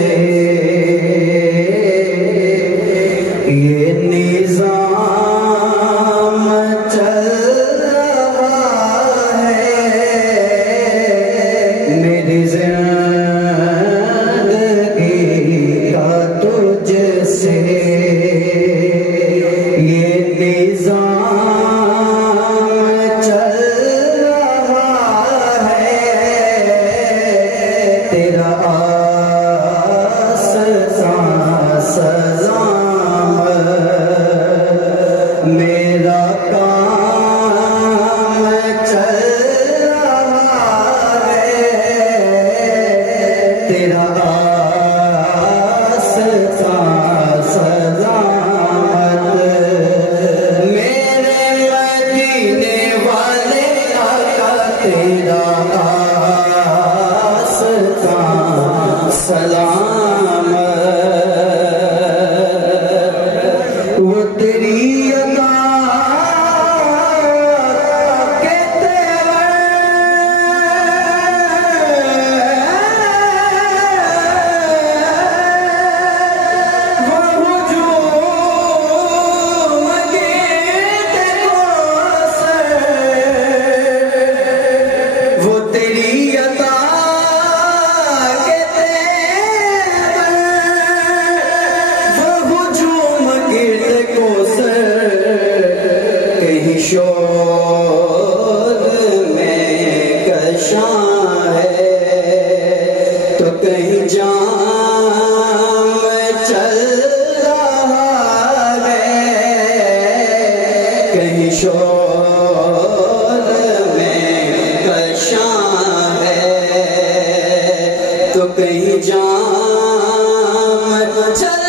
से ये निज़ाम चल रहा है, मेरी जिंदगी का तुझसे ये निज़ाम चल रहा है, तेरा मेरा काम चल रहा है, तेरा आस्था सलामत, मेरे मदीने वाले आका तेरा आस्था सलामत। वो तेरी शोर में कशां है तो कहीं जाम चल रहा है, कहीं शोर में कशां है तो कहीं जाम चल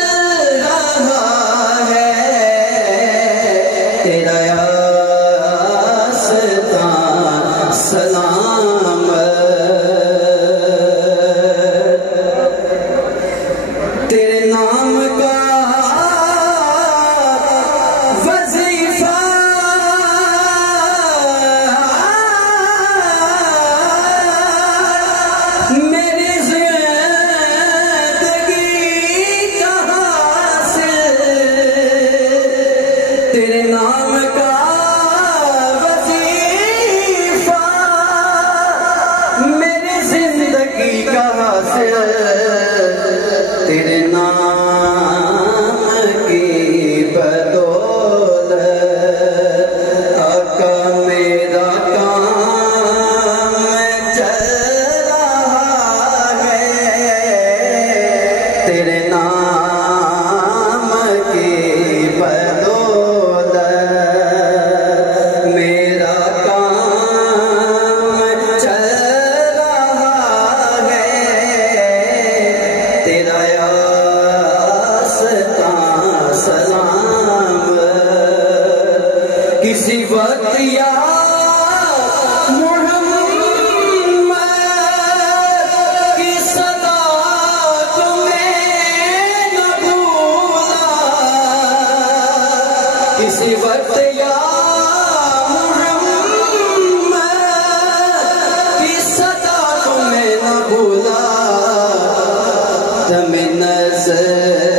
रहा है, तेरा सलाम। तेरे नाम का वजीफा मेरी जिंदगी का हासिल, तेरे नाम का का हासिल, तेरे नाम की बदौलत आका मेरा काम चल रहा है, तेरे नाम की बदौलत मेरा काम चल तेरा आस्था सलाम। किसी वक्त या मोहम्मद की सदा तुम्हें न भूला, किसी वक्त या मोहम्मद की सदा तुम्हें न भूला, तमें नज़र